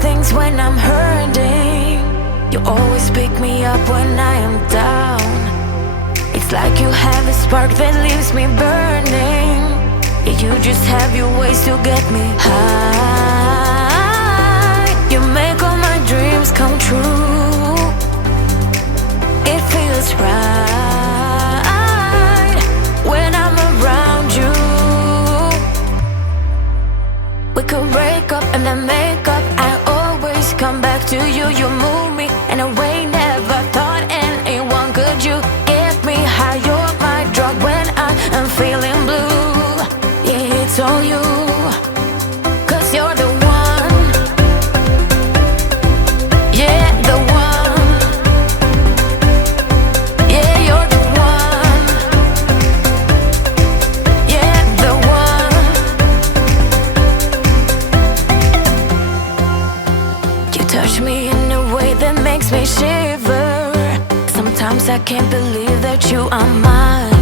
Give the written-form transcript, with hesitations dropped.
things when I'm hurting. You always pick me up when I am down. It's like you have a spark that leaves me burning. Yeah, you just have your ways to get me high. You make all my dreams come true. It feels right when I'm around you. We could break up and then make up. I always come back to you. You move me in a way never thought anyone could. You get me high. You're my drug when I am feeling blue. Yeah, it's all you, 'cause you're the one. Yeah, the one. Yeah, you're the one. Yeah, the one. You touch me in a way that makes me shiver. Sometimes I can't believe that you are mine.